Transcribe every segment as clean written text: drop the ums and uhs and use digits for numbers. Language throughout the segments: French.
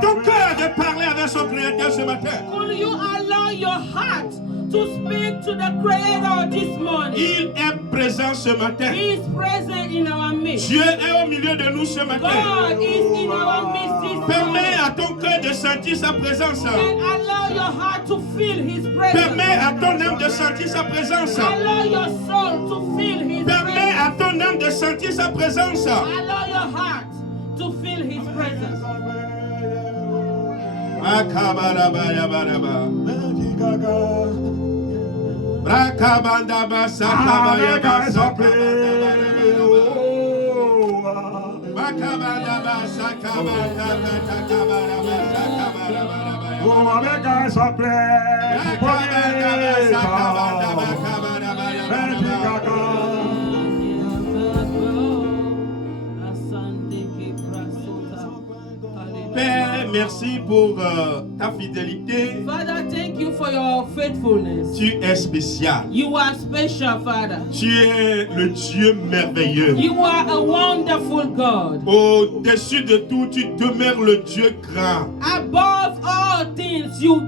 à ton cœur de parler avec son Créateur ce matin? Could you allow your heart to speak to the Creator this morning? Il est présent ce matin. He is present in our midst. Dieu est au milieu de nous ce matin. God is in our midst this Permets morning. à ton cœur de sentir sa présence. And allow your heart to feel His presence. Permets à ton âme de sentir sa présence. Allow your soul to feel His Permets à presence. ton âme de sentir sa présence. Allow your heart to feel His presence. Akabarabaraba. Brakabandaba sakabaya sakabandaba. Bakabandaba sakabandaba sakabaraba sakabaraba. Oh, avec un saplé, Bakabandaba sakabandaba kabaraba. Père, merci pour ta fidélité. Father, thank you for your faithfulness. Tu es spécial. You are special, Father. Tu es le Dieu merveilleux. You are a wonderful God. Au-dessus de tout, tu demeures le Dieu grand. Above all things, you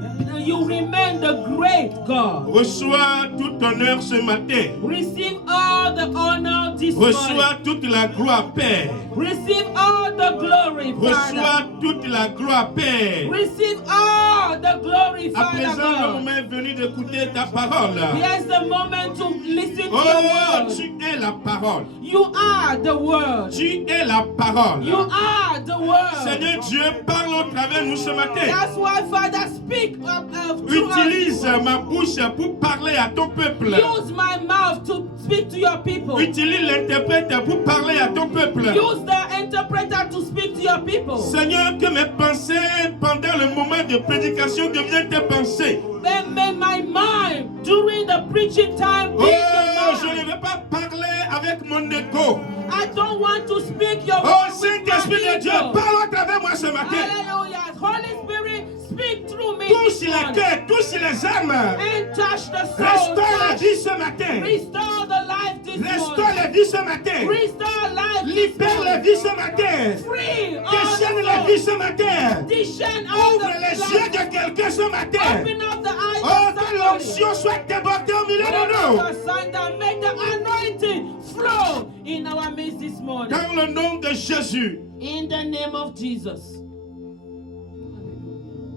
remain the great God. Reçois tout honneur ce matin. Receive all the honor this morning. Reçois toute la gloire, Père. Receive all the glory, Father. Reçois toute la gloire, Père. Receive all the glory, À Father présent, le God. moment est venu d'écouter ta parole. Here's the moment to listen to Oh, your word. tu es la parole. You are the word. Tu es la parole. You are the word. Seigneur Dieu, parle au travers de nous ce matin. That's why, Father, speak through us. Utilise ma bouche pour parler à ton peuple. Use my mouth to speak to your people. Utilise l'interprète pour parler à ton peuple. Use the interpreter to speak to your people. Seigneur, que mes pensées pendant le moment de prédication deviennent tes pensées. May my mind during the preaching time be Oh, your je ne mind. veux pas parler avec mon égo. I don't want to speak your Oh, word with Saint-Esprit my de Dieu, ego. parle à travers moi ce matin. Hallelujah. Holy Spirit, speak through me Touche this les morning. cœurs, touche les âmes. And touch the soul. Restaure la Touch, vie ce matin. restore the life this Restaure morning. la vie ce matin. Restore life this Libère la morning. vie ce matin. Free all Déchaîne the la vie souls. ce matin. Descend all Ouvre the les life. yeux de quelqu'un ce matin. Open up the eyes Oh, of que somebody. l'onction soit débordée au milieu de nous. Make the anointing flow in our midst this morning. Dans le nom de Jésus. In the name of Jesus.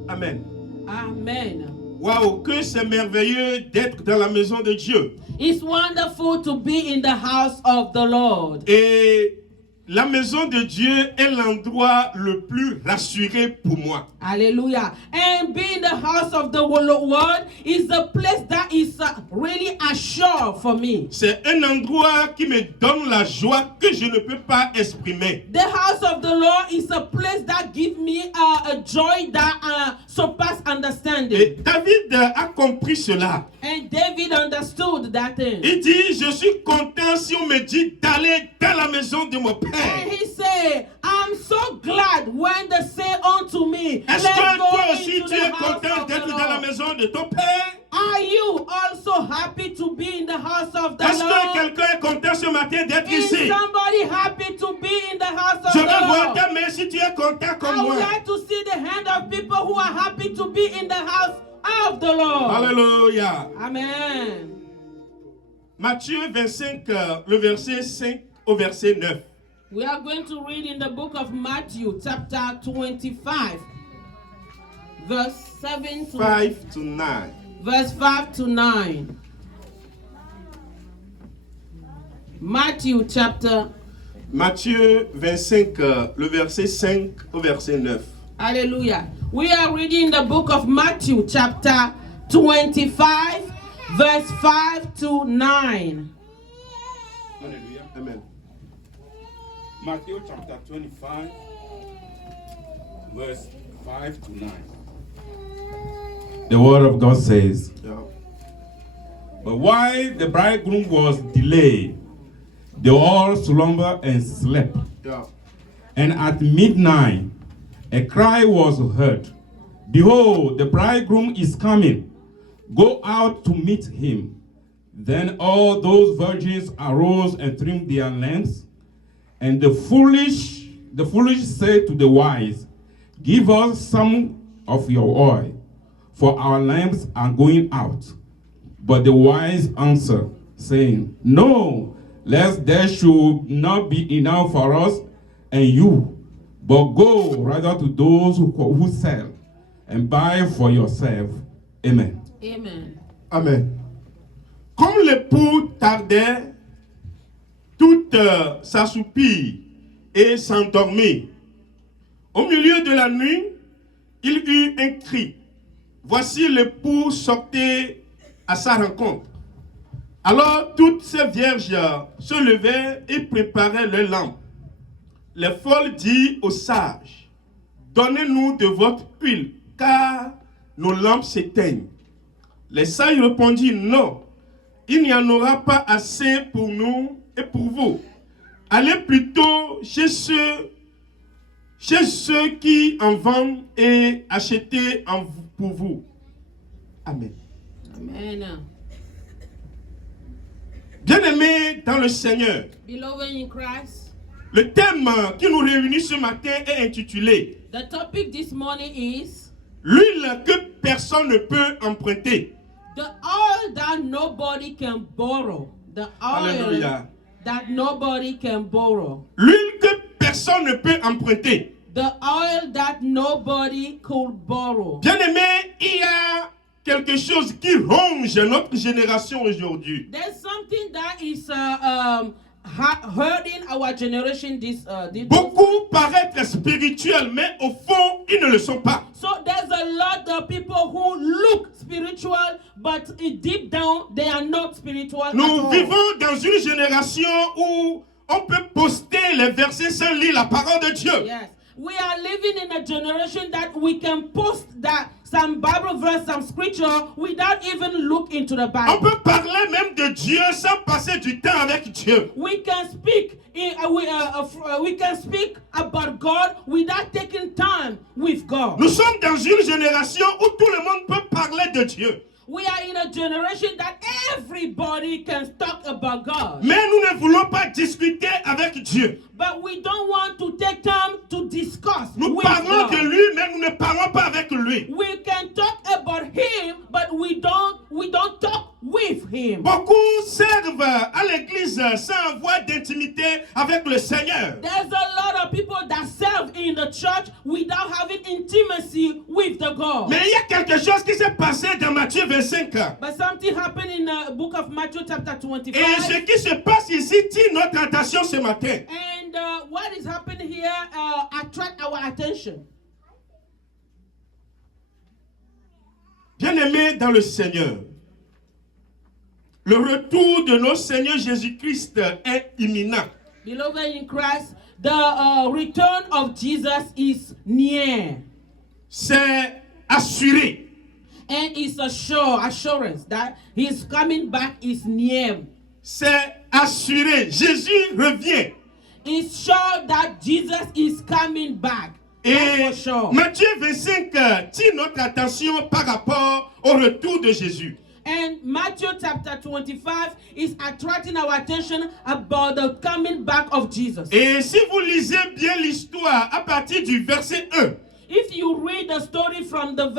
Amen. Amen. Waouh, que c'est merveilleux d'être dans la maison de Dieu. It's wonderful to be in the house of the Lord. Et la maison de Dieu est l'endroit le plus rassuré pour moi. Hallelujah. And being the house of the Lord is a place that is really assured for me. C'est un endroit qui me donne la joie que je ne peux pas exprimer. The house of the Lord is a place that gives me a joy that surpasses understanding. Et David a compris cela. And David understood that thing. Il dit, je suis content si on me dit d'aller dans la maison de mon And père. he said, I'm so glad when they say unto me, Est-ce let's que go toi aussi into tu the es house content of the d'être dans la Lord. maison de ton père? Are you also happy to be in the house of the Est-ce que Lord? quelqu'un est content ce matin d'être Is ici? somebody happy to be in the house of Je the veux voir Lord? ta main si tu es content comme I would moi. like to see the hand of people who are happy to be in the house of the Lord. Alléluia. Amen. Matthieu 25, le verset 5 au verset 9. We are going to read in the book of Matthew, chapter 25, verse 7 to 5 to 9. verse 5 to 9. Matthew chapter, Matthieu 25, le verset 5 au verset 9. hallelujah. We are reading the book of Matthew chapter 25, verse 5 to 9. Alléluia. Amen. Matthew chapter 25, verse 5 to 9. The word of God says, Yeah. but while the bridegroom was delayed, they all slumbered and slept. Yeah. And at midnight, a cry was heard, behold, the bridegroom is coming. Go out to meet him. Then all those virgins arose and trimmed their lamps. And the foolish said to the wise, Give us some of your oil, for our lamps are going out. But the wise answer, saying, No, lest there should not be enough for us and you, but go rather to those who sell and buy for yourself. Amen. Amen. Amen. Comme l'époux tardait, tout s'assoupit et s'endormit. Au milieu de la nuit, il eut un cri. Voici l'époux sortait à sa rencontre. Alors toutes ces vierges se levaient et préparaient leurs lampes. Les folles dirent aux sages, donnez-nous de votre huile, car nos lampes s'éteignent. Les sages répondirent, non, il n'y en aura pas assez pour nous et pour vous. Allez plutôt chez ceux qui en vendent et achetez pour vous. Amen. Amen. Bien-aimés dans le Seigneur, Beloved in Christ, le thème qui nous réunit ce matin est intitulé the topic this morning is l'huile que personne ne peut emprunter. the oil that nobody can borrow. The oil Alléluia. that nobody can borrow. L'huile que personne ne peut emprunter. The oil that nobody could borrow. Bien-aimés, il y a quelque chose qui ronge notre génération aujourd'hui. There's something that is hurting our generation this Beaucoup paraissent spirituels, mais au fond, ils ne le sont pas. So there's a lot of people who look spiritual, but deep down they are not spiritual at Nous all. vivons dans une génération où on peut poster les versets sans lire la parole de Dieu. Yes. We are living in a generation that we can post that some Bible verse, some scripture without even look into the On Bible. peut parler même de Dieu sans passer du temps avec Dieu. We can speak we can speak about God without taking time with God. Nous sommes dans une génération où tout le monde peut parler de Dieu. We are in a generation that everybody can talk about God. Mais nous ne voulons pas discuter avec Dieu. But we don't want to take time to discuss Nous with parlons God. de lui, mais nous ne parlons pas avec lui. We can talk about him, but we don't talk with him. Beaucoup servent à l'église sans avoir d'intimité avec le Seigneur. There's a lot of people that serve in the church without having intimacy with the God. Mais il y a quelque chose qui s'est passé dans Matthieu 25. But something happened in the book of Matthew chapter Et 25. ce qui se passe ici tire notre attention ce matin. And what is happening here attract our attention. Bien-aimés dans le Seigneur, le retour de notre Seigneur Jésus-Christ est imminent. Beloved in Christ, the return of Jesus is near. C'est assuré. And it's assurance that his coming back is near. C'est assuré. Jésus revient. It's sure that Jesus is coming back. Et That's for sure. Matthieu 25 tire notre attention par rapport au retour de Jésus. And Matthew chapter 25 is attracting our attention about the coming back of Jesus. Et si vous lisez bien l'histoire à partir du verset 1, If you read the story from the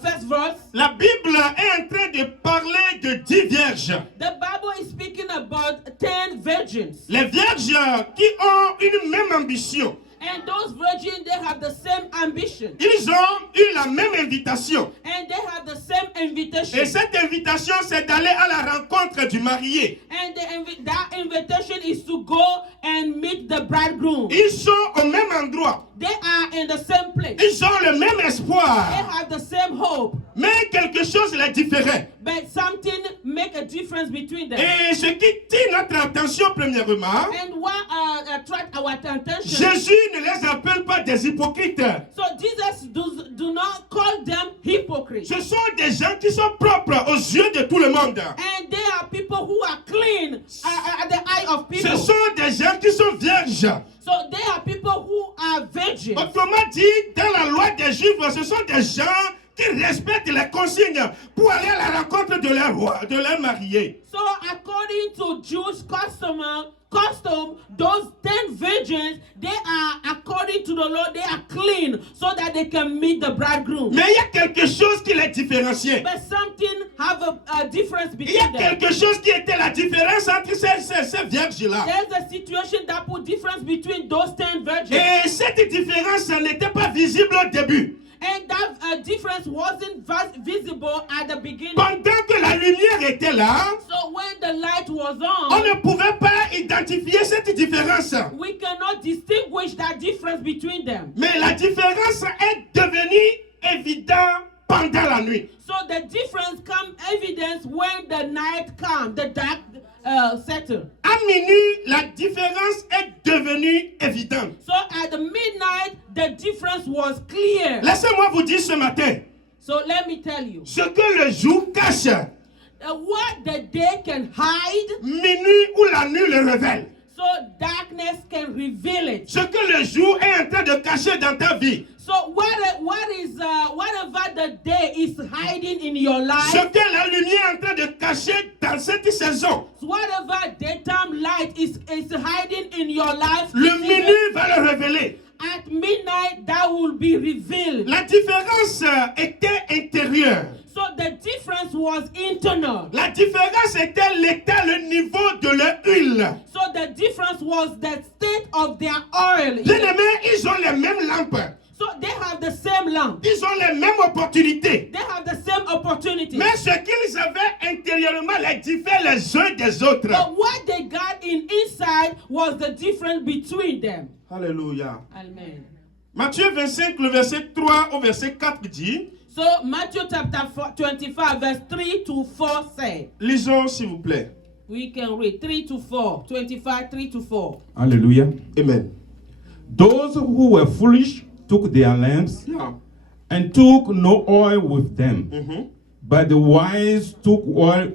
first verse, la Bible est en train de parler de 10 vierges. the Bible is speaking about 10 virgins. Les vierges qui ont une même ambition. And those virgins, they have the same ambition. Ils ont eu la même invitation. And they have the same invitation. Et cette invitation, c'est d'aller à la rencontre du marié. And that invitation is to go and meet the bridegroom. Ils sont au même endroit. They are in the same place. Ils ont le même They espoir. have the same hope. Mais quelque chose les différait. But something make a difference between them. Et ce qui tire notre attention premièrement, And what attract our attention? Jésus ne les appelle pas des hypocrites. So Jesus do not call them hypocrites. Ce sont des gens qui sont propres aux yeux de tout le monde. And they are people who are clean at the eye of Ce people. sont des gens qui sont vierges. So they are people who are virgins. Autrement dit, dans la loi des Juifs, ce sont des gens qui respectent les consignes pour aller à la rencontre de leur roi, de leur marié. So according to Jewish custom, those 10 virgins, they are, according to the law, they are clean so that they can meet the bridegroom. Mais il y a quelque chose qui les différenciait. But something have a difference Il y a between them. quelque chose qui était la différence entre ces vierges-là. There's a situation that put difference between those 10 virgins. Et cette différence n'était pas visible au début. And that difference wasn't visible at the beginning. Pendant que la lumière était là, So when the light was on on, ne pouvait pas identifier cette différence. we cannot distinguish that difference between them. Mais la différence est devenue évidente pendant la nuit. So the difference come evidence when the night comes, the dark settle. À minuit, la différence est devenue évidente. So at the midnight, the difference was clear. Laissez-moi vous dire ce matin, So let me tell you, ce que le jour cache, what the day can hide, minuit ou la nuit le révèle. so darkness can reveal it. Ce que le jour est en train de cacher dans ta vie, So whatever the day is hiding in your ce life, que la lumière est en train de cacher dans cette saison, whatever daytime light is hiding in your life, le minuit va le révéler. at midnight that will be revealed. La différence était intérieure. So the difference was internal. La différence était l'état, le niveau de leur huile. So the difference was the state of their oil. Bien aimés, ils ont les mêmes lampes. So they have the same lamp. Ils ont les mêmes opportunités. They have the same opportunity. Mais ce qu'ils avaient intérieurement les diffère les uns des autres. But what they got inside was the difference between them. Alléluia. Amen. Matthieu 25, le verset 3 au verset 4 dit, So Matthew chapter 25 verse 3 to 4 say, lisons s'il vous plaît. we can read 3 to 4, 25, 3 to 4. Hallelujah. Amen. Those who were foolish took their lamps Yeah. and took no oil with them. Mhm. But the wise took oil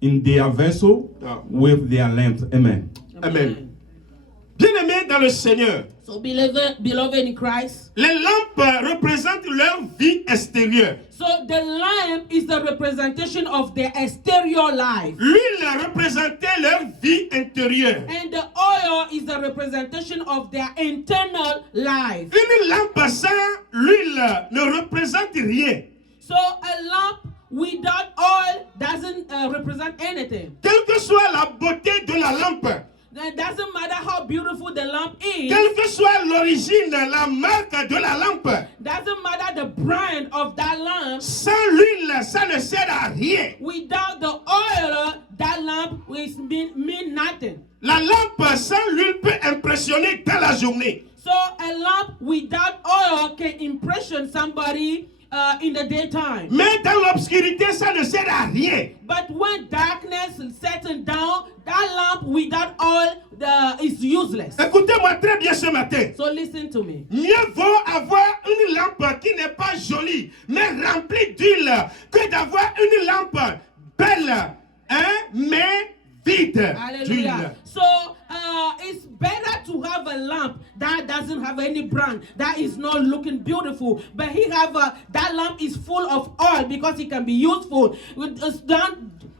in their vessel Yeah. with their lamps. Amen. Amen. Bien-aimés dans le Seigneur, So beloved in Christ, les lampes représentent leur vie extérieure. so the lamp is the representation of their exterior life. L'huile représentait leur vie intérieure. And the oil is the representation of their internal life. Une lampe sans l'huile ne représente rien. So a lamp without oil doesn't represent anything. Quelle que soit la beauté de la lampe, It doesn't matter how beautiful the lamp is. quelle que soit l'origine, la marque de la lampe, Doesn't matter the brand of that lamp. sans l'huile, ça ne sert à rien. Without the oil, that lamp mean nothing. La lampe sans l'huile peut impressionner dans la journée. So a lamp without oil can impression somebody in the daytime. Mais dans l'obscurité, ça ne sert à rien. But when darkness settles down, that lamp without oil is useless. Écoutez-moi très bien ce matin. So listen to me. Mieux vaut avoir une lampe qui n'est pas jolie, mais remplie d'huile, que d'avoir une lampe belle, hein, mais vide d'huile. Hallelujah. So it's better to have a lamp that doesn't have any brand, that is not looking beautiful, but that lamp is full of oil because it can be useful,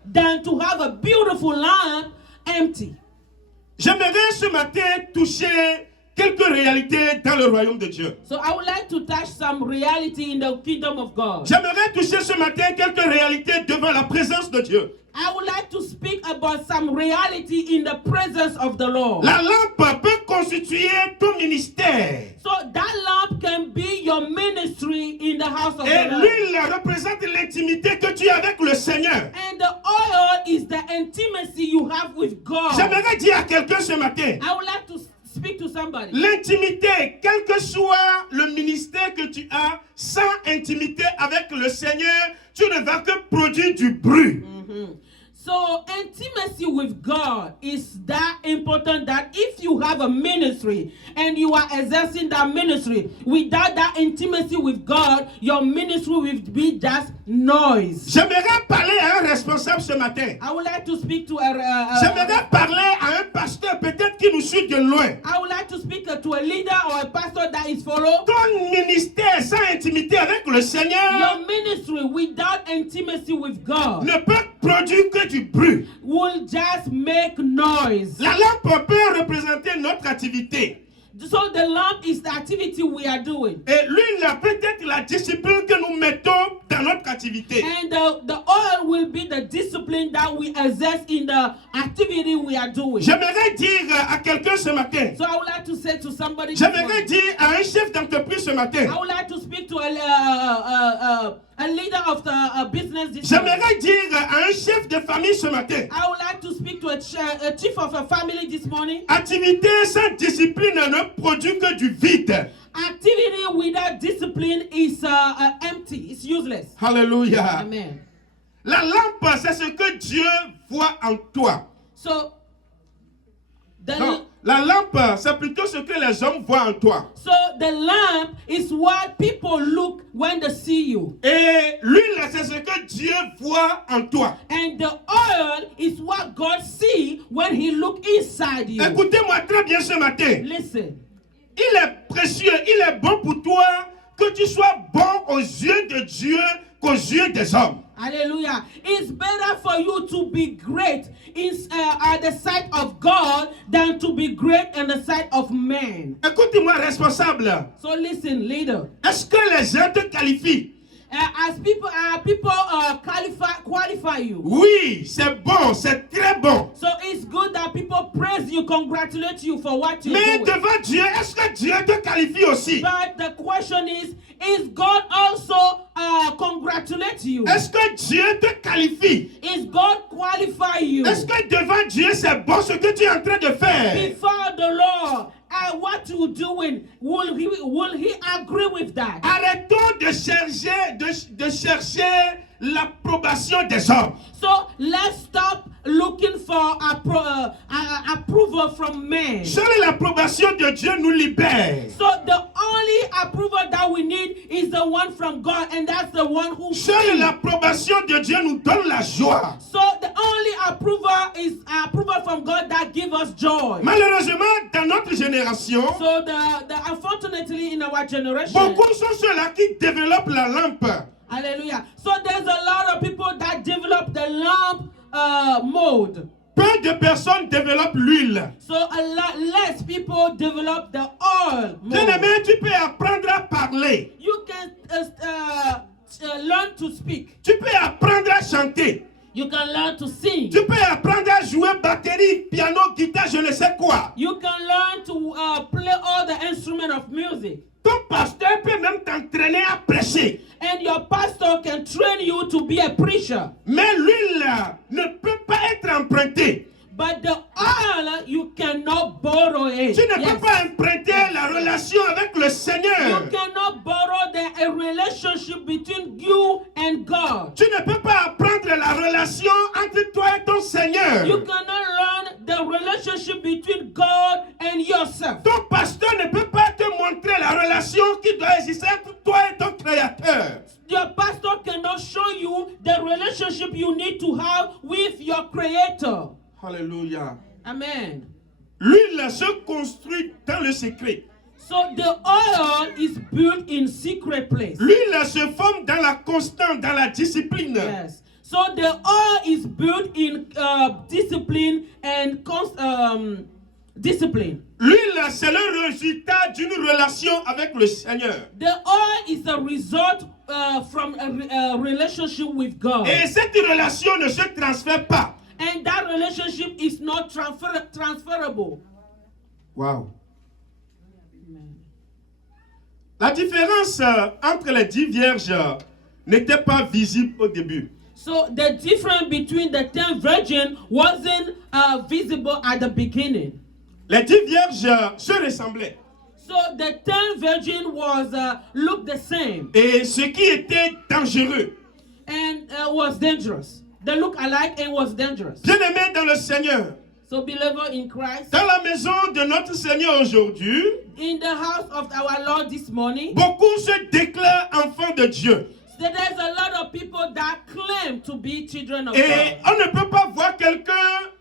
than to have a beautiful lamp empty. J'aimerais ce matin toucher quelques réalités dans le royaume de Dieu. So I would like to touch some reality in the kingdom of God. J'aimerais toucher ce matin quelques réalités devant la présence de Dieu. I would like to speak about some reality in the presence of the Lord. La lampe peut constituer ton ministère. So that lamp can be your ministry in the house of Et the Lord. l'huile représente l'intimité que tu as avec le Seigneur. And the oil is the intimacy you have with God. J'aimerais dire à quelqu'un ce matin, I would like to speak to somebody. l'intimité, quel que soit le ministère que tu as, sans intimité avec le Seigneur, tu ne vas que produire du bruit. So intimacy with God is that important that if you have a ministry and you are exercising that ministry without that intimacy with God, your ministry will be just noise. J'aimerais parler à un responsable ce matin. I would like to speak to J'aimerais parler à un pasteur peut-être qui nous suit de loin. I would like to speak to a leader or a pastor that is followed. Ton ministère sans intimité avec le Seigneur Your ministry without intimacy with God ne peut produire que du bruit. will just make noise. La lampe peut représenter notre activité. So the lamp is the activity we are doing. Et l'huile peut être la discipline que nous mettons dans notre activité. And the oil will be the discipline that we exerce in the activity we are doing. J'aimerais dire à quelqu'un ce matin, So I would like to say to somebody, j'aimerais dire à un chef d'entreprise ce matin, I would like to speak to a leader of the business this morning. j'aimerais dire à un chef de famille ce matin, I would like to speak to a chief of a family this morning. activité sans discipline ne produit que du vide. Activity without discipline is empty. It's useless. Alléluia. Amen. La lampe, c'est ce que Dieu voit en toi. So the Non, la lampe, c'est plutôt ce que les hommes voient en toi. so the lamp is what people look when they see you, Et l'huile, c'est ce que Dieu voit en toi. and the oil is what God see when He look inside you. Écoutez-moi très bien ce matin. Listen. Il est précieux, il est bon pour toi que tu sois bon aux yeux de Dieu qu'aux yeux des hommes. Hallelujah. It's better for you to be great at the sight of God than to be great in the sight of man. Écoute-moi, responsable. So listen, leader. Est-ce que les gens te qualifient? As people qualify you. Oui, c'est bon, c'est très bon. So it's good that people praise you, congratulate you for what you're Mais doing. devant Dieu, est-ce que Dieu te qualifie aussi? But the question is God also congratulate you? Est-ce que Dieu te qualifie? Is God qualify you? Est-ce que devant Dieu, c'est bon ce que tu es en train de faire? Before the Lord, what you doing, will he agree with that? Arrêtons de chercher l'approbation des hommes. So let's stop looking for approval from men. Seule l'approbation de Dieu nous libère. So the only approval that we need is the one from God, and that's the one who Seule frees. l'approbation de Dieu nous donne la joie. So the only approval is approval from God that gives us joy. Malheureusement, dans notre génération, So the unfortunately in our generation, beaucoup sont ceux-là qui développent la lampe. hallelujah. So there's a lot of people that develop the lamp mode. Peu de personnes développent l'huile. So a lot less people develop the oil mode. Bien-aimé, tu peux apprendre à parler. You can learn to speak. Tu peux apprendre à chanter. You can learn to sing. Tu peux apprendre à jouer batterie, piano, guitare, je ne sais quoi. You can learn to play all the instruments of music. Ton pasteur peut même t'entraîner à prêcher. And your pastor can train you to be a preacher. Mais l'huile ne peut pas être empruntée. But the oil, you cannot borrow it. Tu ne Yes. peux pas emprunter la relation avec le Seigneur. You cannot borrow a relationship between you and God. Tu ne peux pas apprendre la relation entre toi et ton Seigneur. You cannot learn the relationship between God and yourself. Ton pasteur ne peut pas te montrer la relation qui doit exister entre toi et ton Créateur. Your pastor cannot show you the relationship you need to have with your Creator. Alléluia. Amen. L'huile se construit dans le secret. So the oil is built in secret place. L'huile se forme dans la constance, dans la discipline. Yes. So the oil is built in discipline and discipline. L'huile, c'est le résultat d'une relation avec le Seigneur. The oil is a result from a relationship with God. Et cette relation ne se transfère pas. And that relationship is not transferable. Wow. La différence entre les 10 vierges n'était pas visible au début. So the difference between the 10 virgins wasn't visible at the beginning. Les 10 vierges se ressemblaient. So the 10 virgins looked the same Et ce qui était dangereux. and was dangerous. They look alike and was dangerous. Bien-aimés dans le Seigneur, So believer in Christ, dans la maison de notre Seigneur aujourd'hui, in the house of our Lord this morning, beaucoup se déclarent enfants de Dieu. so there's a lot of people that claim to be children of Et God. on ne peut pas voir quelqu'un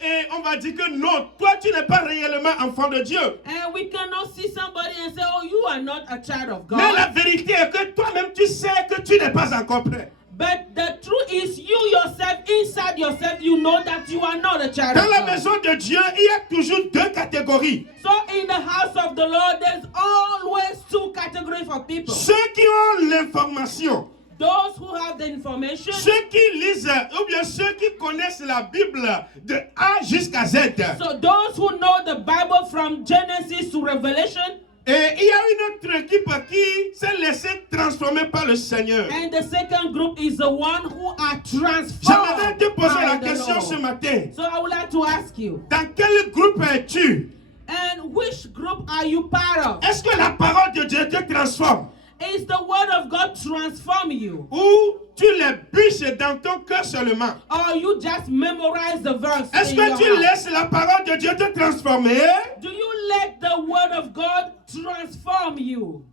et on va dire que non, toi tu n'es pas réellement enfant de Dieu. And we cannot see somebody and say, oh, you are not a child of Mais la God. vérité est que toi-même tu sais que tu n'es pas encore prêt. But the truth is, you yourself, inside yourself, you know that you are not a child Dans of la God. maison de Dieu, il y a toujours deux catégories. So in the house of the Lord, there's always two categories of people. Ceux qui ont l'information, Those who have the information, ceux qui lisent, ou bien ceux qui connaissent la Bible de A jusqu'à Z. so those who know the Bible from Genesis to Revelation, Et il y a une autre équipe qui s'est laissée transformer par le Seigneur. and the second group is the one who are J'aimerais transformed te poser la by the question ce Lord. matin. So I would like to ask you, Dans quel groupe es-tu? and which group are you part of? Est-ce que la parole de Dieu te transforme? Is the word of God transform you? Ou tu les bûches dans ton cœur seulement? Or you just memorize the verse Est-ce in que your tu heart? laisses la parole de Dieu te transformer? Do you let the word of God transform you?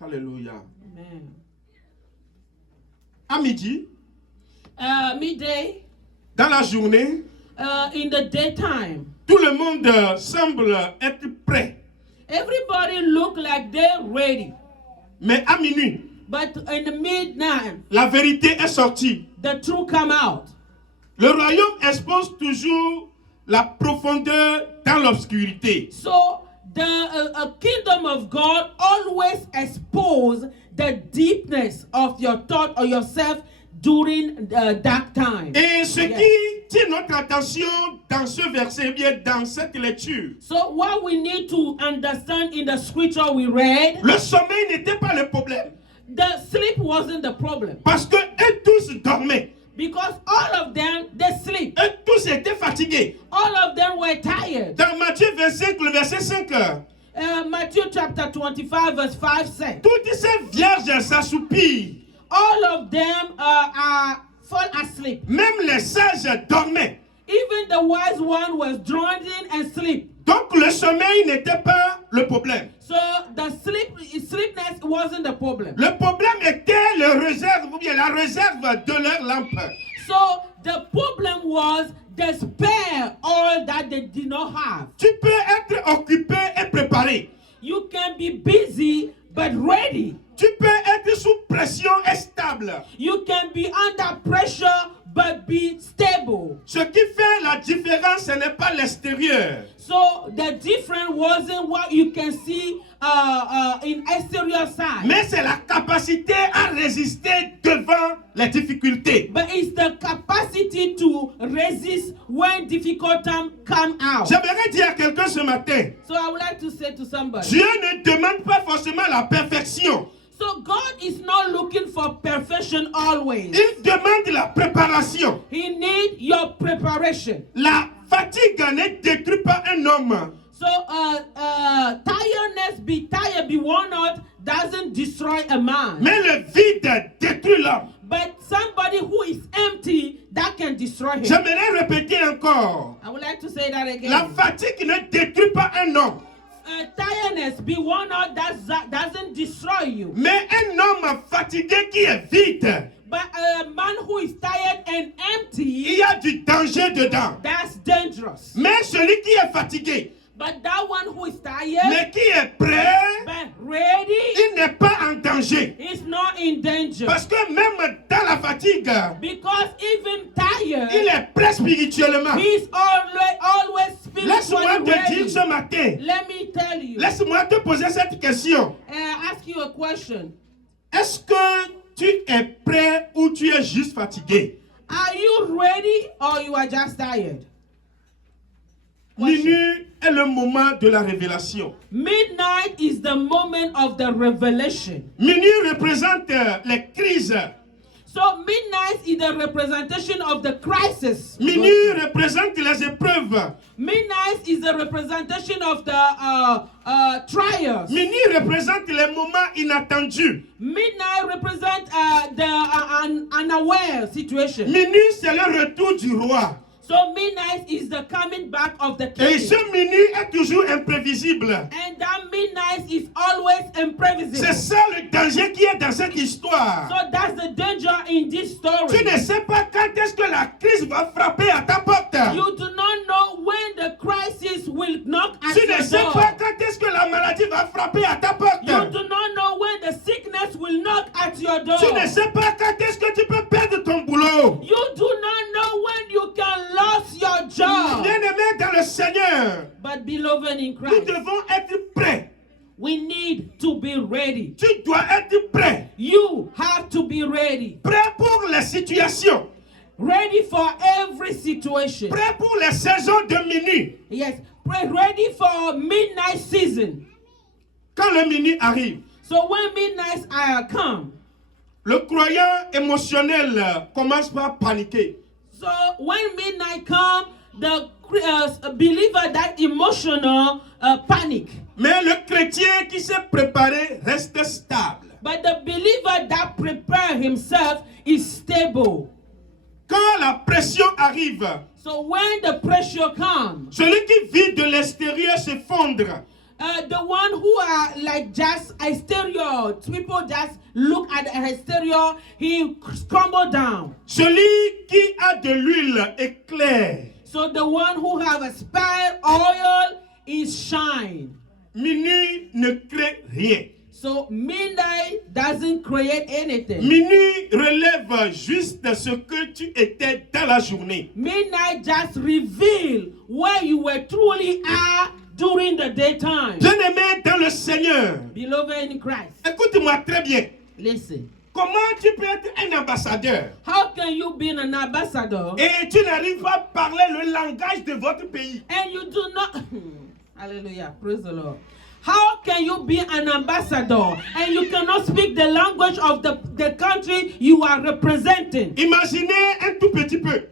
Alléluia. Amen. À midi, Midday, dans la journée, in the daytime, tout le monde semble être prêt. everybody look like they're ready. Mais à minuit, But in the midnight, la vérité est sortie. the truth come out. Le royaume expose toujours la profondeur dans l'obscurité. So the kingdom of God always expose the deepness of your thought or yourself during dark time. Et ce Yes. qui tire notre attention dans ce verset, bien dans cette lecture, So what we need to understand in the scripture we read, le sommeil n'était pas le problème. the sleep wasn't the problem. Parce que eux tous dormaient. Because all of them, they sleep. Eux tous étaient fatigués. All of them were tired. Dans Matthieu 25, le verset 5, Matthew chapter 25 verse 5 said, toutes ces vierges s'assoupirent. all of them fall asleep. Même les sages dormaient. Even the wise one was drawn in and sleep. Donc le sommeil n'était pas le problème. So the sleepness wasn't the problem. Le problème était le réserve, ou bien la réserve de leur lampe. So the problem was the spare all that they did not have. Tu peux être occupé et préparé. You can be busy but ready. Tu peux être sous pression et stable. You can be under pressure but be stable. Ce qui fait la différence, ce n'est pas l'extérieur. So the difference wasn't what you can see in exterior side, Mais c'est la capacité à résister devant les difficultés. but it's the capacity to resist when difficult time come out. J'aimerais dire à quelqu'un ce matin, So I would like to say to somebody, Dieu ne demande pas forcément la perfection. so God is not looking for perfection always. Il demande la préparation. He need your preparation. La fatigue ne détruit pas un homme. So tiredness, be tired, be worn out, doesn't destroy a man. Mais le vide détruit l'homme. But somebody who is empty, that can destroy him. J'aimerais répéter encore. I would like to say that again. La fatigue ne détruit pas un homme. Tiredness, be worn out, that doesn't destroy you. Mais un homme fatigué qui est vide, But a man who is tired and il empty, y a du danger dedans. that's dangerous. Mais celui qui est fatigué, But that one who is tired, mais qui est prêt, but ready, il n'est pas en danger. is not in danger. Parce que même dans la fatigue, Because even il tired, est prêt spirituellement. he's always Laisse-moi spiritually te dire ready. ce matin, Let me tell you, laisse-moi te poser cette question. ask you a question. Est-ce que tu es prêt ou tu es juste fatigué? Are you ready or you are just tired? Minuit est le moment de la révélation. Midnight is the moment of the revelation. Minuit représente les crises. So midnight is the representation of the crisis. Minuit représente les épreuves. Midnight is the representation of the trials. Minuit représente les moments inattendus. Midnight represent the unaware situation. Minuit, c'est le retour du roi. So midnight is the coming back of the Et king. ce minuit est toujours imprévisible. And that midnight is always imprevisible. C'est ça le danger qui est dans cette histoire. So that's the danger in this story. Tu ne sais pas quand est-ce que la crise va frapper à ta porte. You do not know when the crisis will knock at Tu ne your sais door. pas quand est-ce que la maladie va frapper à ta porte. You do not know when the sickness will will knock at your door. Tu ne sais pas quand est-ce que tu peux perdre ton boulot. You do not know when you can lose your job. Bien-aimé dans le Seigneur, But beloved in nous Christ, devons être prêts. we need to be ready. Tu dois être prêt. You have to be ready. Prêt pour les situations. Ready for every situation. Prêt pour les saisons de minuit. Yes, ready for midnight season. Quand le minuit arrive, So when midnights come, le croyant émotionnel commence par paniquer. so when midnight come, the believer that emotional panic. Mais le chrétien qui s'est préparé reste stable. But the believer that prepare himself is stable. Quand la pression arrive, So when the pressure comes, celui qui vit de l'extérieur s'effondre. the one who are like just exterior, people just look at the exterior, he crumble down. Celui qui a de l'huile éclaire. So the one who have a spare oil is shine. Minuit ne crée rien. So midnight doesn't create anything. Minuit relève juste ce que tu étais dans la journée. Midnight just reveal where you were truly are during the daytime. Bien-aimé dans le Seigneur, Beloved in Christ, écoute-moi très bien. listen. Comment tu peux être un ambassadeur How can you be an ambassador et tu n'arrives pas à parler le langage de votre pays? and you do not hallelujah, praise the Lord. How can you be an ambassador and you cannot speak the language of the country you are representing? Imaginez un tout petit peu.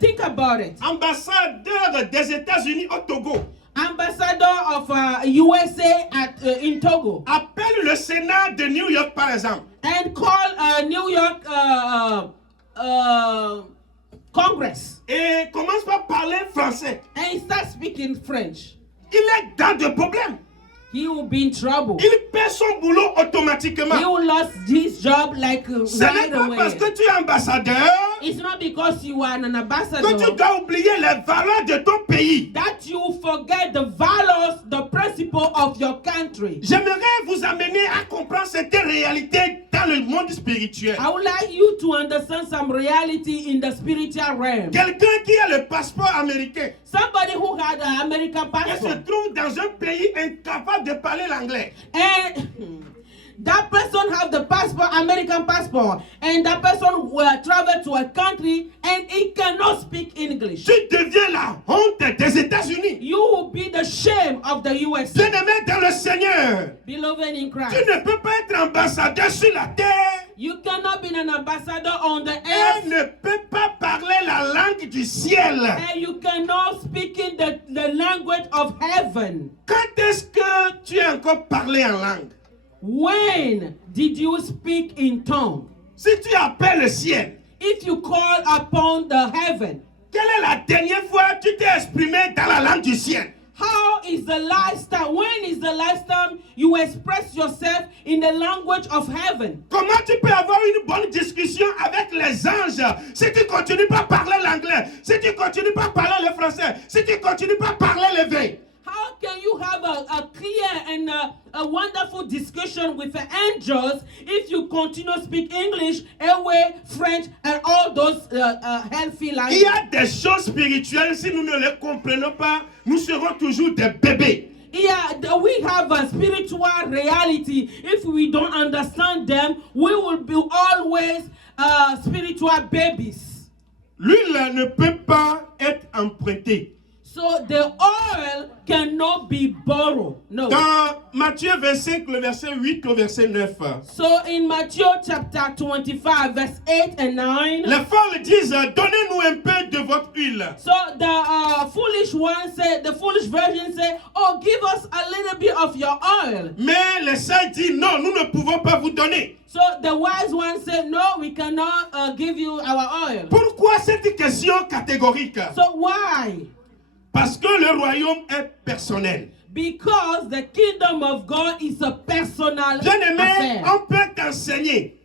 Think about it. Ambassadeur des États-Unis au Togo. Ambassador of USA in Togo. Appelle le Sénat de New York par exemple. And call New York Congress. Et commence par parler français. And he starts speaking French. Il est dans des problèmes. He will be in trouble. Il perd son boulot automatiquement. He will lose his job like Ce n'est right pas parce away. que tu es ambassadeur It's not because you are an que tu ambassador dois oublier les valeurs de ton pays. that you forget the values, the principle of your country. J'aimerais vous amener à comprendre cette réalité dans le monde spirituel. I would like you to understand some reality in the spiritual realm. Quelqu'un qui a le passeport américain Somebody who had an American et se passport trouve dans un pays incapable de parler l'anglais. and that person have the passport, American passport, and that person will travel to a country and he cannot speak English. Tu deviens la honte des États-Unis. You will be the shame of the US. Bien-aimé dans le Seigneur, Beloved in tu Christ, ne peux pas être ambassadeur sur la terre you cannot be an ambassador on the et earth, ne peux pas parler la langue du ciel. and you cannot speak in the language of heaven. Quand est-ce que tu as encore parlé en langue? When did you speak in tongue? Si tu appelles le ciel, If you call upon the heaven, quelle est la dernière fois que tu t'es exprimé dans la langue du ciel? how is the last time? When is the last time you express yourself in the language of heaven? Comment tu peux avoir une bonne discussion avec les anges si tu continues pas à parler l'anglais, si tu continues pas à parler le français, si tu continues pas à parler le vin? How can you have a clear and a wonderful discussion with the angels if you continue to speak English, Ewe, French, and all those healthy Il y languages? a des choses spirituelles, si nous ne les comprenons pas, nous serons toujours des bébés. Yeah, we have a spiritual reality. If we don't understand them, we will be always spiritual babies. L'huile ne peut pas être empruntée. So the oil cannot be borrowed. No. Dans Matthieu 25, le verset 8 au verset 9, So in Matthew chapter 25, verse 8 and 9, les folles disent, donnez-nous un peu de votre huile. so the foolish one said, the foolish version said, oh, give us a little bit of your oil. Mais les saints disent, non, nous ne pouvons pas vous donner. So the wise one said, no, we cannot give you our oil. Pourquoi cette question catégorique? So why? Parce que le royaume est personnel. Because the kingdom of God is a personal Bien-aimé, affair. on peut t'enseigner,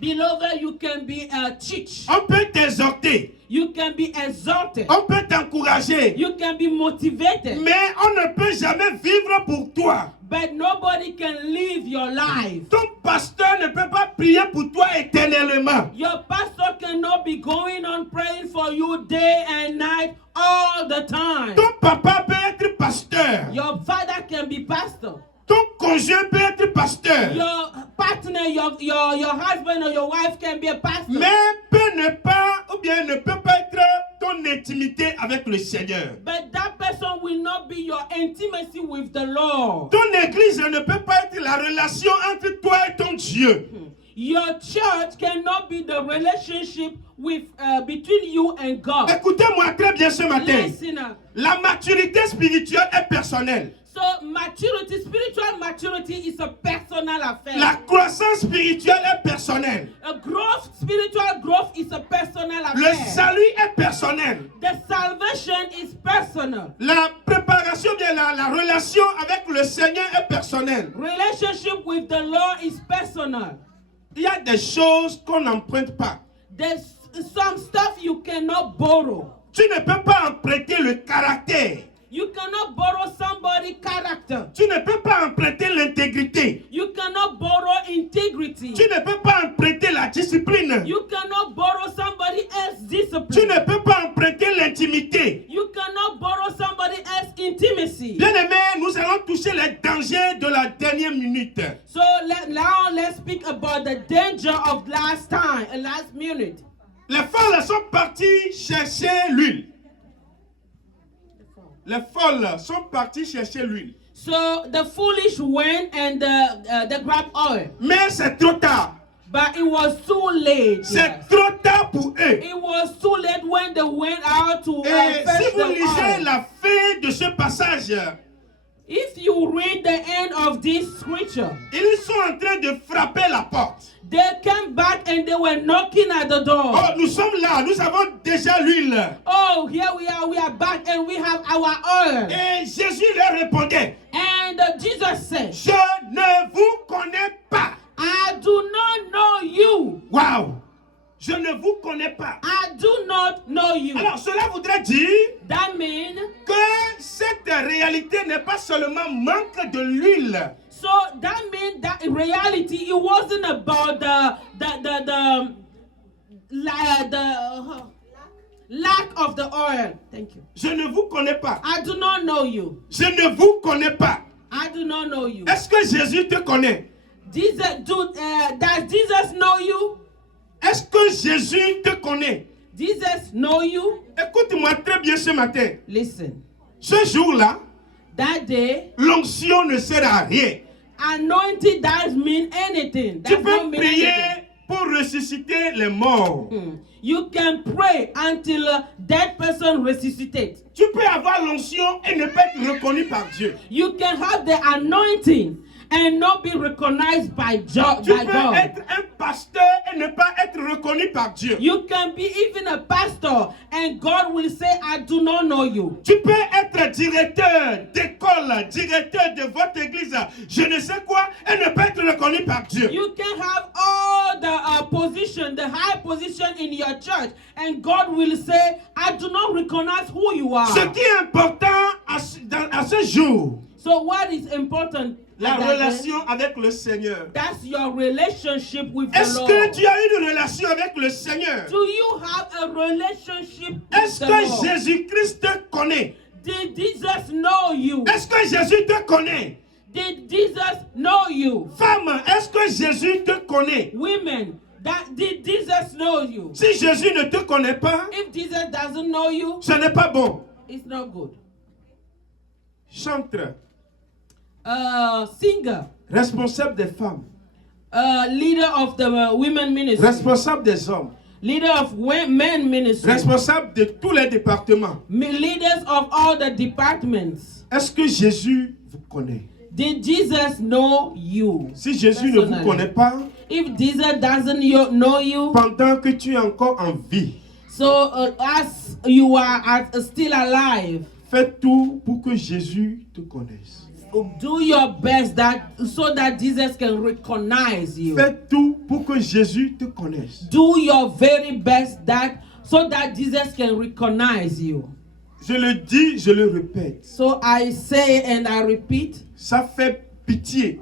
Beloved, you can be teach. on peut t'exhorter, You can be exalted. on peut t'encourager, You can be motivated. mais on ne peut jamais vivre pour toi. but nobody can live your life. Ton pasteur ne peut pas prier pour toi éternellement. Your pastor cannot be going on praying for you day and night all the time. Ton papa peut être pasteur. Your father can be pastor. Ton conjoint peut être pasteur. Your partner, your husband or your wife can be a pastor. Mais peut ne pas, ou bien ne peut pas être ton intimité avec le Seigneur. But that person will not be your intimacy with the Lord. Ton église ne peut pas être la relation entre toi et ton Dieu. Your church cannot be the relationship with between you and God. Écoutez-moi très bien ce matin. Listen up. La maturité spirituelle est personnelle. So maturity, spiritual maturity is a personal affair. La croissance spirituelle est personnelle. A growth, spiritual growth is a personal Le affair. salut est personnel. The salvation is personal. La préparation de la relation avec le Seigneur est personnelle. Relationship with the Lord is personal. Il y a des choses qu'on n'emprunte pas. There's some stuff you cannot borrow. Tu ne peux pas emprunter le caractère. You cannot borrow somebody's character. Tu ne peux pas emprunter l'intégrité. You cannot borrow integrity. Tu ne peux pas emprunter la discipline. You cannot borrow somebody else's Tu discipline. ne peux pas emprunter l'intimité. You cannot borrow somebody else's intimacy. Bien-aimés, nous allons toucher les dangers de la dernière minute. So now let's speak about the danger of last minute. Les folles sont parties chercher l'huile. Les folles sont parties chercher l'huile. So the foolish went and they grabbed oil. Mais c'est trop tard. But it was too late. C'est Yes. trop tard pour eux. It was too late when they went out to Et si fetch vous the lisez oil. la fin de ce passage, If you read the end of this scripture, ils sont en train de frapper la porte. they came back and they were knocking at the door. Oh, nous sommes là, nous avons déjà l'huile. Oh, here we are back and we have our oil. Et Jésus leur répondait, And Jesus said, je ne vous connais pas. I do not know you. Waouh! Je ne vous connais pas. I do not know you. Alors, cela voudrait dire That means, que cette réalité n'est pas seulement manque de l'huile. so that means that in reality it wasn't about the lack of the oil. Thank you. Je ne vous connais pas. I do not know you. Je ne vous connais pas. I do not know you. Est-ce que Jésus te connaît? Does Jesus know you? Est-ce que Jésus te connaît? Jesus know you? Écoute-moi très bien ce matin. Listen. Ce jour-là, That day, l'onction ne sert à rien. anointing doesn't mean anything. Tu That peux don't mean prier anything. pour ressusciter les morts. You can pray until that person resuscitates. Tu peux avoir l'onction et ne pas être reconnu par Dieu. You can have the anointing and not be recognized by Tu God. peux être un pasteur et ne pas être reconnu par Dieu. You can be even a pastor and God will say, I do not know you. Tu peux être directeur d'école, directeur de votre église, je ne sais quoi, et ne pas être reconnu par Dieu. You can have all the position, the high position in your church, and God will say, I do not recognize who you are. Ce qui est important à ce jour, So what is important? la at that relation day? avec le Seigneur. That's your relationship with the Est-ce Lord. que tu as eu une relation avec le Seigneur? Do you have a relationship with Est-ce the que Lord? Jésus-Christ te connaît? Did Jesus know you? Est-ce que Jésus te connaît? Did Jesus know you? Femme, est-ce que Jésus te connaît? Women, did Jesus know you? Si Jésus ne te connaît pas, If Jesus doesn't know you, ce n'est pas bon. it's not good. Chantre, Singer, responsable des femmes, leader of the women ministry, responsable des hommes, leader of men ministry, responsable de tous les départements. leaders of all the departments. Est-ce que Jésus vous connaît? Did Jesus know you? Si Jésus ne vous Personally. connaît pas, If Jesus doesn't know you, pendant que tu es encore en vie, so as you are still alive, fais tout pour que Jésus te connaisse. do your best so that Jesus can recognize you. Fais tout pour que Jésus te connaisse. Do your very best so that Jesus can recognize you. Je le dis, je le répète. So I say and I repeat, Ça fait pitié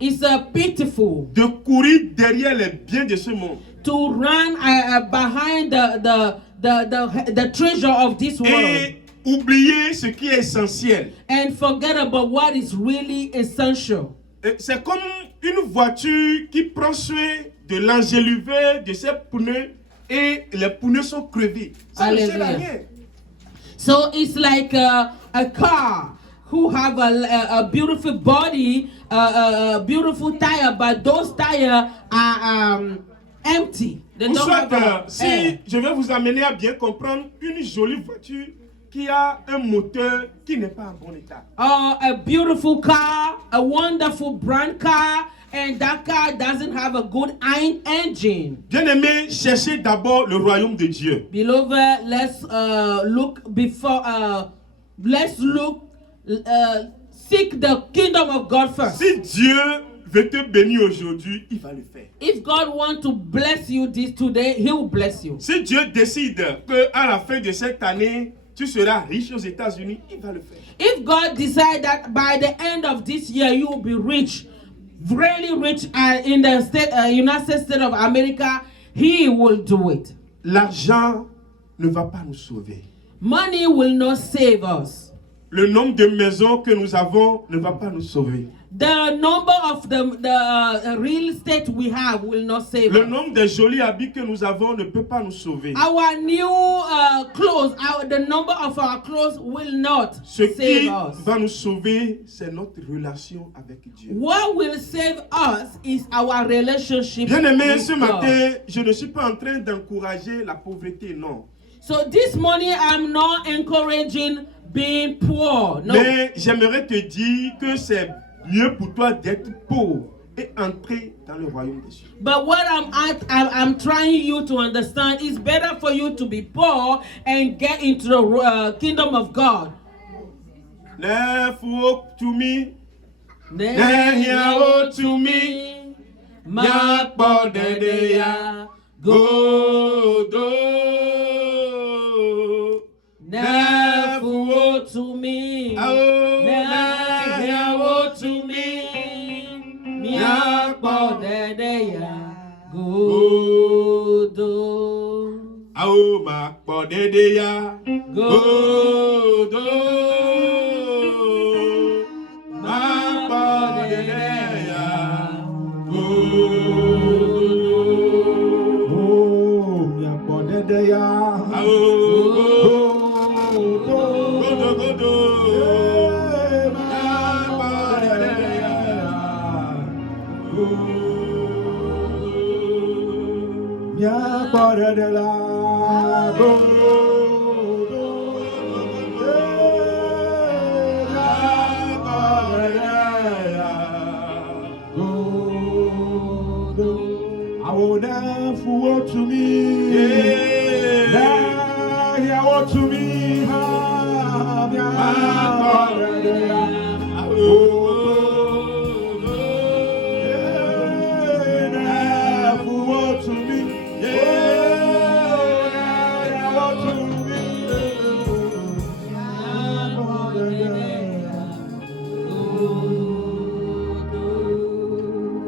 It's pitiful de courir derrière les biens de ce monde to run behind the treasure of this world et oublier ce qui est essentiel. and forget about what is really essential. C'est comme une voiture qui prend soin de l'enjoliver de ses pneus et les pneus sont crevés. Ça ne sert à Alléluia. rien. So it's like a car who have a beautiful body, a beautiful tire, but those tires are empty. They Ou don't soit, have si air. je vais vous amener à bien comprendre une jolie voiture qui a un moteur qui n'est pas en bon état. Or a beautiful car, a wonderful brand car, and that car doesn't have a good engine. Bien-aimé, cherchez d'abord le royaume de Dieu. Beloved, let's seek the kingdom of God first. Si Dieu veut te bénir aujourd'hui, il va le faire. If God wants to bless you today, He will bless you. Si Dieu décide qu'à la fin de cette année, tu seras riche aux États-Unis, il va le faire. If God decides that by the end of this year you will be rich, really rich in the United States of America, He will do it. L'argent ne va pas nous sauver. Money will not save us. Le nombre de maisons que nous avons ne va pas nous sauver. The number of the real estate we have will not save Le us. nombre de jolis habits que nous avons ne peut pas nous sauver. Our new clothes, the number of our clothes will not Ce qui save us. va nous sauver, c'est notre relation avec Dieu. What will save us is our relationship Bien-aimé, with ce God. matin, je ne suis pas en train d'encourager la pauvreté, non. So this morning I'm not encouraging being poor. No. Mais j'aimerais te dire que c'est mieux pour toi d'être pauvre et entrer dans le royaume des cieux. But what I'm trying you to understand is better for you to be poor and get into the kingdom of God. Nefu to me, Nehiawo to me, Makbo Dedeya, Godo. Nefu to me, Nehiawo to me, Makbo Dedeya, Godo. Ao Makbo Dedeya, Godo. Makbo Dedeya, To me, now to me,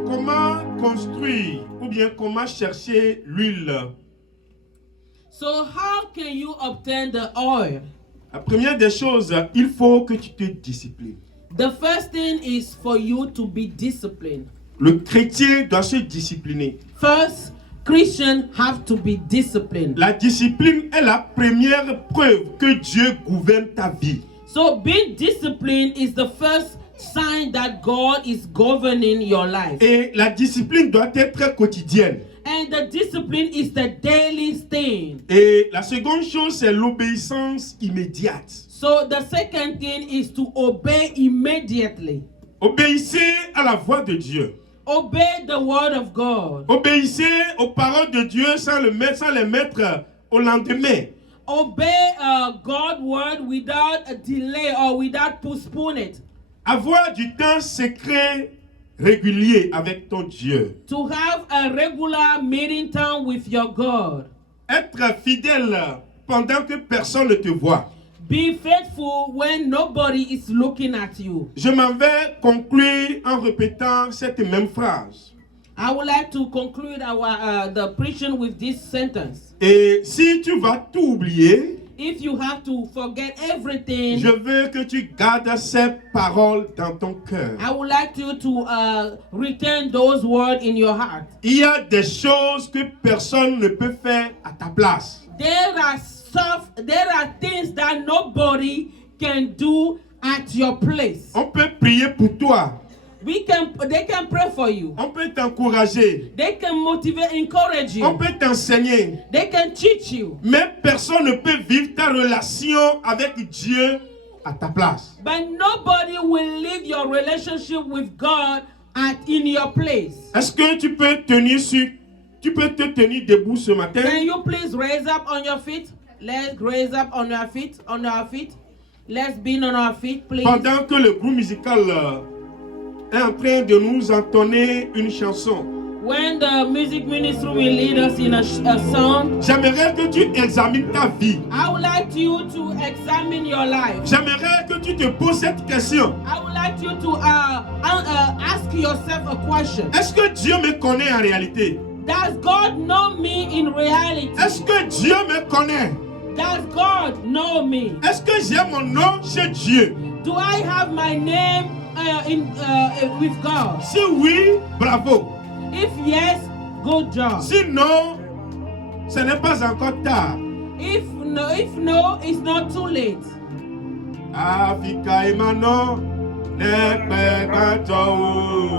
Comment construire ou bien comment chercher l'huile? So how can you obtain the oil? La première des choses, il faut que tu te disciplines. The first thing is for you to be disciplined. Le chrétien doit se discipliner. First, Christians have to be disciplined. La discipline est la première preuve que Dieu gouverne ta vie. So being disciplined is the first sign that God is governing your life. Et la discipline doit être quotidienne. And the discipline is the daily thing. Et la seconde chose, c'est l'obéissance immédiate. So the second thing is to obey immediately. Obéissez à la voix de Dieu. Obey the word of God. Obéissez aux paroles de Dieu sans les mettre au lendemain. Obey God's word without a delay or without postpone it. Avoir du temps secret régulier avec ton Dieu. To have a regular meeting time with your God. Être fidèle pendant que personne ne te voit. Be faithful when nobody is looking at you. Je m'en vais conclure en répétant cette même phrase. I would like to conclude the preaching with this sentence. Et si tu vas tout oublier, If you have to forget everything, je veux que tu gardes ces paroles dans ton cœur. I would like you to return those words in your heart. Il y a des choses que personne ne peut faire à ta place. There are things that nobody can do at your place. On peut prier pour toi. They can pray for you. On peut t'encourager. They can motivate, encourage On you. peut t'enseigner. They can teach you. Mais personne ne peut vivre ta relation avec Dieu à ta place. But nobody will live your relationship with God in your place. Est-ce que tu peux te tenir debout ce matin? Can you please raise up on your feet? Let's raise up on our feet. Let's be on our feet, please. Pendant que le groupe musical est en train de nous entonner une chanson, When the music ministry will lead us in a song, j'aimerais que tu examines ta vie. I would like you to examine your life. J'aimerais que tu te poses cette question. I would like you to ask yourself a question. Est-ce que Dieu me connaît en réalité? Does God know me in reality? Est-ce que Dieu me connaît? Does God know me? Est-ce que j'ai mon nom chez Dieu? Do I have my name with God? Si oui, bravo. If yes, good job. Sinon, ce n'est pas encore tard. If no, it's not too late. Africa Emmanuel, ne perd pas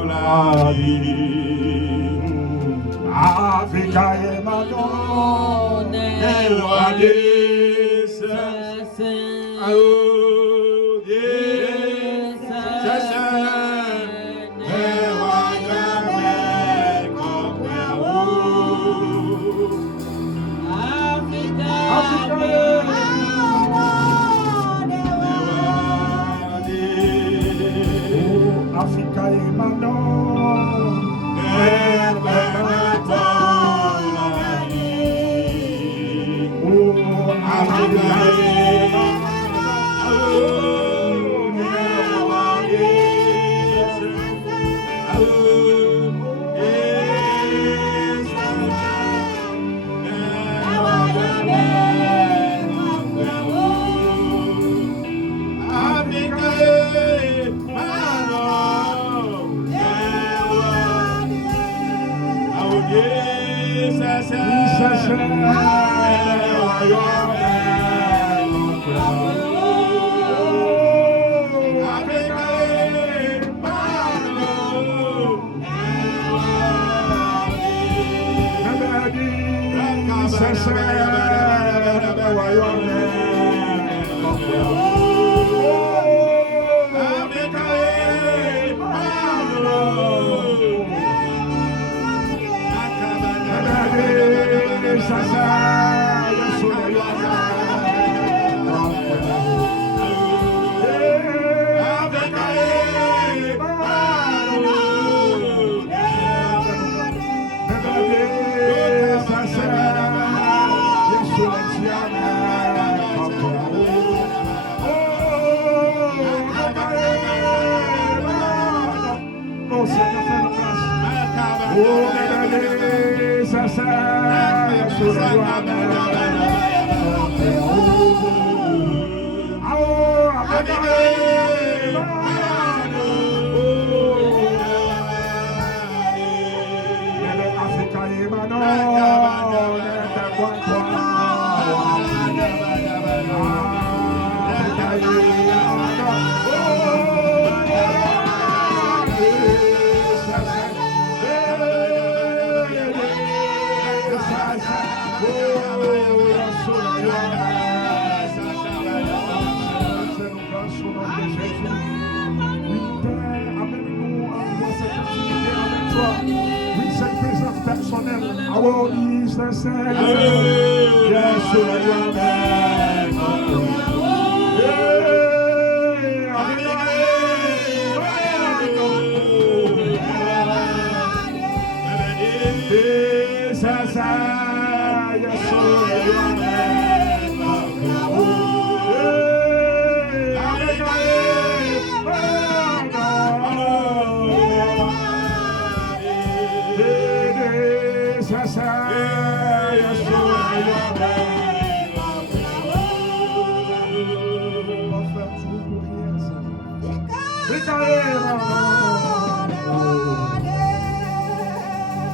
la vie. Africa Emmanuel, Ne walise, oh Dieu, c'est ne wajame Africa Emmanuel,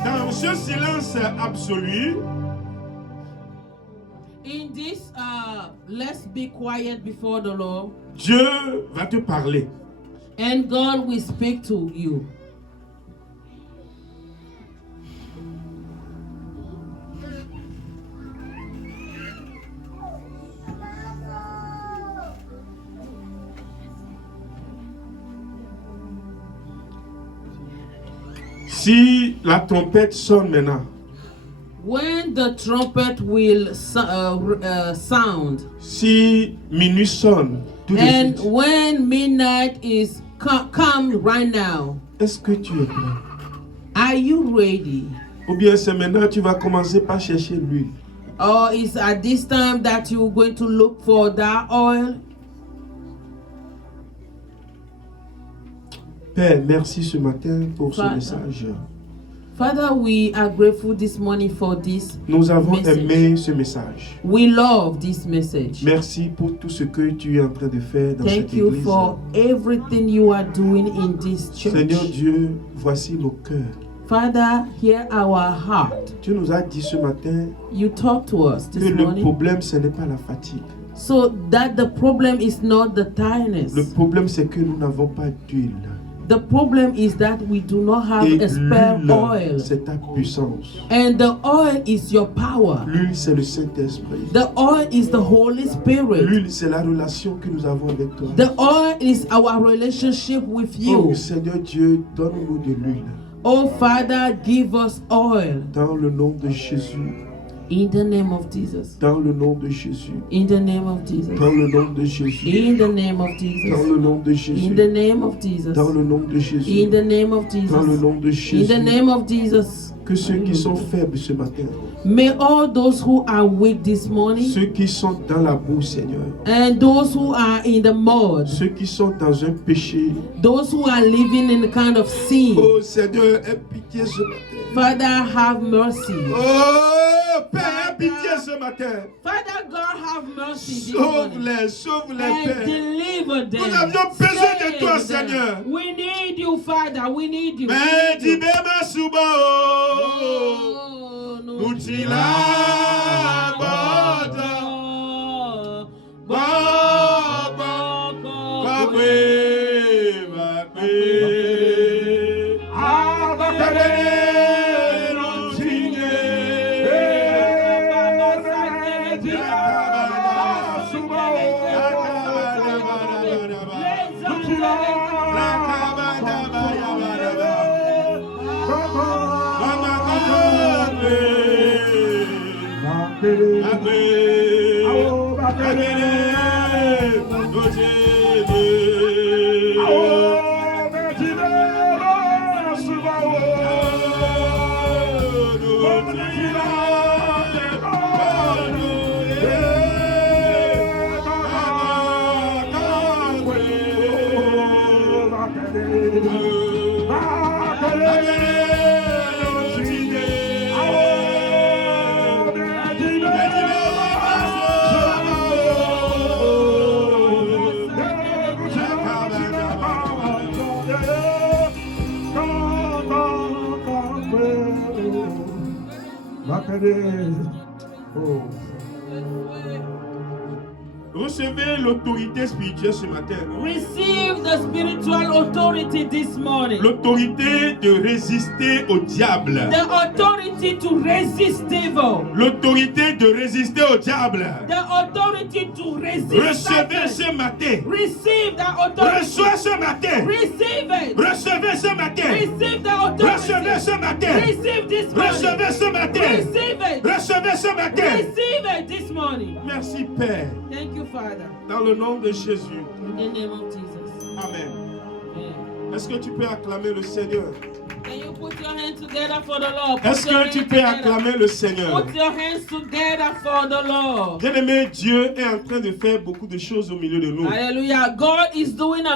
Dans ce silence absolu, In this, let's be quiet before the Lord, Dieu va te parler. and God will speak to you. Si la trompette sonne maintenant, When the trumpet will sound, si minuit sonne, tout de and suite, when midnight is come right now, est-ce que tu es prêt? are you ready? Ou bien c'est maintenant tu vas commencer par chercher l'huile. Or is at this time that you're going to look for that oil? Père, merci ce matin pour ce Father. message. Father, we are grateful this morning for this. Nous avons Message. aimé ce message. We love this message. Merci pour tout ce que tu es en train de faire dans Thank cette you église. for everything you are doing in this church. Seigneur Dieu, voici nos cœurs. Father, hear our heart. Tu nous as dit ce matin You talk to us que this le morning. problème, ce n'est pas la fatigue. So that the problem is not the Le tiredness. problème, c'est que nous n'avons pas d'huile. The problem is that we do not have Et a spare l'huile, oil. c'est ta puissance. And the oil is your power. L'huile, c'est le Saint-Esprit. The oil is the Holy Spirit. L'huile, c'est la relation que nous avons avec toi. The oil is our relationship with Oh, you. Seigneur Dieu, donne-nous de l'huile. Oh Father, give us oil. Dans le nom de Jésus. In the name of Jesus. Dans le nom de Jésus. In the name of Jesus. Dans le nom de Jésus. In the name of Dans Jesus. le nom de Jésus. In the name of Jesus. Dans le nom de Jésus. In the name of Dans le Jesus. nom de In Jésus. the name of Jesus. Que ceux qui sont faibles ce matin, May all those who are weak this morning ceux qui sont dans la boue, Seigneur, and those who are in the mud, ceux qui sont dans un péché, those who are living in a kind of sin, oh Seigneur, aie pitié ce matin. Father, have mercy. Oh Père, aie pitié ce matin. Father God, have mercy this morning. Sauve-les, sauve-les, And Père. deliver them. Nous avions besoin de toi, Save them. Seigneur. We need you, Father. We need you. Mais We need you. dis-moi souvent, oh, Oh, no. nous t'y la bordons. Recevez l'autorité spirituelle ce matin. Receive the spiritual authority this morning. L'autorité de résister au diable. The authority to resist evil. L'autorité de résister au diable. The authority to resist Recevez Satan. ce matin. Receive the authority. Reçois ce matin. Receive it. Recevez ce matin. Receive the authority. Recevez ce matin. Receive this morning. Recevez ce matin. Receive it. Recevez ce matin. Receive it this morning. Merci Père. Thank you, Father. Dans le nom de Jésus. In the name of Jesus. Amen. Amen. Est-ce que tu peux acclamer le Seigneur? Can you put your hands together for the Lord? Put Est-ce your que tu hands peux together. acclamer le Seigneur? Put your hands together for the Lord. Bien-aimé, Dieu est en train de faire beaucoup de choses au milieu de nous. Hallelujah. God is doing a